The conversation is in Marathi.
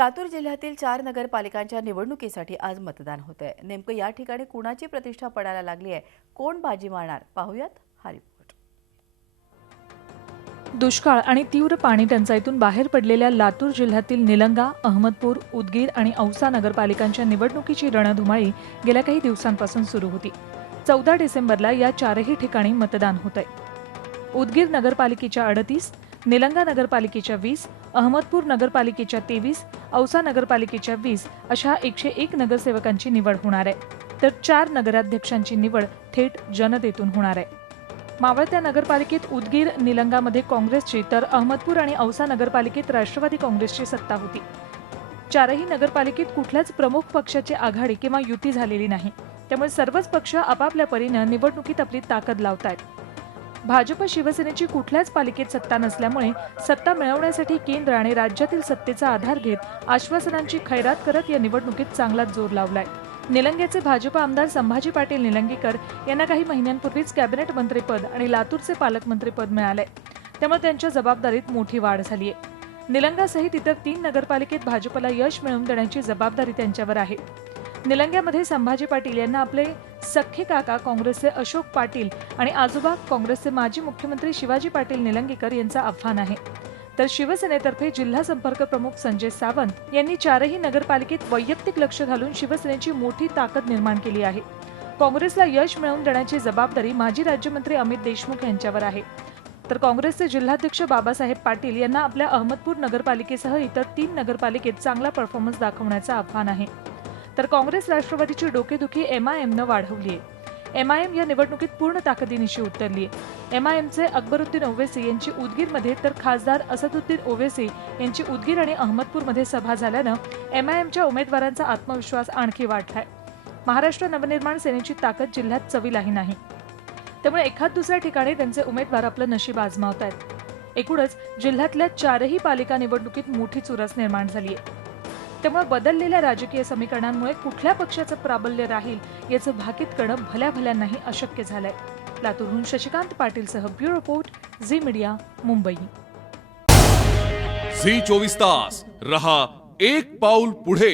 लातूर जिल्ह्यातील 4 नगरपालिकांच्या निवडणुकीसाठी आज मतदान होत आहे। नेमकं या ठिकाणी कुणाची प्रतिष्ठा पडायला लागली आहे, कोण बाजी मारणार, पाहूयात हा रिपोर्ट। दुष्काळ आणि तीव्र पाणी टंचाईतून बाहेर पडलेल्या लातूर जिल्ह्यातील निलंगा, अहमदपूर, उदगीर आणि औसा नगरपालिकांच्या निवडणुकीची रणधुमाळी गेल्या काही दिवसांपासून सुरू होती। 14 डिसेंबरला या चारही ठिकाणी मतदान होत आहे। उदगीर नगरपालिकेच्या 38, निलंगा नगरपालिकेच्या 20, अहमदपूर नगरपालिकेच्या 23, औसा नगरपालिकेच्या 20 अशा 101 नगरसेवकांची निवड होणार आहे, तर 4 नगराध्यक्षांची निवड थेट जनतेतून होणार आहे। मावळत्या नगरपालिकेत उदगीर, निलंगामध्ये काँग्रेसची तर अहमदपूर आणि औसा नगरपालिकेत राष्ट्रवादी काँग्रेसची सत्ता होती। चारही नगरपालिकेत कुठल्याच प्रमुख पक्षाची आघाडी किंवा युती झालेली नाही, त्यामुळे सर्वच पक्ष आपापल्या परीने निवडणुकीत आपली ताकद लावतायत। भाजप शिवसेनेची कुठल्याच पालिकेत सत्ता नसल्यामुळे सत्ता मिळवण्यासाठी केंद्र आणि राज्यातील सत्तेचा आधार घेत आश्वासनांची खैरात करत या निवडणुकीत चांगला जोर लावलाय। निलंग्याचे भाजप आमदार संभाजी पाटील निलंगेकर यांना काही महिन्यांपूर्वीच कॅबिनेट मंत्रीपद आणि लातूरचे पालकमंत्रीपद मिळाले, त्यामुळे त्यांच्या जबाबदारीत मोठी वाढ झाली आहे। निलंगासहित इतर 3 नगरपालिकेत भाजपला यश मिळवून देण्याची जबाबदारी त्यांच्यावर आहे। निलंग्यामध्ये संभाजी पाटील यांना आपले सख्खे काका काँग्रेसचे अशोक पाटील आणि आजोबा काँग्रेसचे माजी मुख्यमंत्री शिवाजी पाटील निलंगेकर यांचं आव्हान आहे, तर शिवसेनेतर्फे जिल्हा संपर्क प्रमुख संजय सावंत यांनी चारही नगरपालिकेत वैयक्तिक लक्ष घालून शिवसेनेची मोठी ताकद निर्माण केली आहे। काँग्रेसला यश मिळवून देण्याची जबाबदारी माजी राज्यमंत्री अमित देशमुख यांच्यावर आहे, तर काँग्रेसचे जिल्हाध्यक्ष बाबासाहेब पाटील यांना आपल्या अहमदपूर नगरपालिकेसह इतर 3 नगरपालिकेत चांगला परफॉर्मन्स दाखवण्याचं आव्हान आहे। तर काँग्रेस राष्ट्रवादीची डोकेदुखी MIMनं वाढवली आहे। MIM या निवडणुकीत पूर्ण ताकदीनिशी उतरली आहे। MIMचे अकबरुद्दीन ओवैसी यांची उदगीरमध्ये तर खासदार असदुद्दीन ओवैसी यांची उदगीर आणि अहमदपूरमध्ये सभा झाल्यानं MIMच्या उमेदवारांचा आत्मविश्वास आणखी वाढलाय। महाराष्ट्र नवनिर्माण सेनेची ताकद जिल्ह्यात चवीलाही नाही, त्यामुळे एखाद दुसऱ्या ठिकाणी त्यांचे उमेदवार आपलं नशीब आजमावतायत। एकूणच जिल्ह्यातल्या 4ही पालिका निवडणुकीत मोठी चुरस निर्माण झाली आहे, त्यामुळे बदललेल्या राजकीय समीकरणांमुळे कुठल्या पक्षाचं प्राबल्य राहील याचं भाकीत करणं भल्या-भल्यांनाही अशक्य झालंय। लातूरहून शशिकांत पाटीलसह bureau report, Zee media, Mumbai. Zee 24 तास रहा एक पाऊल पुढे।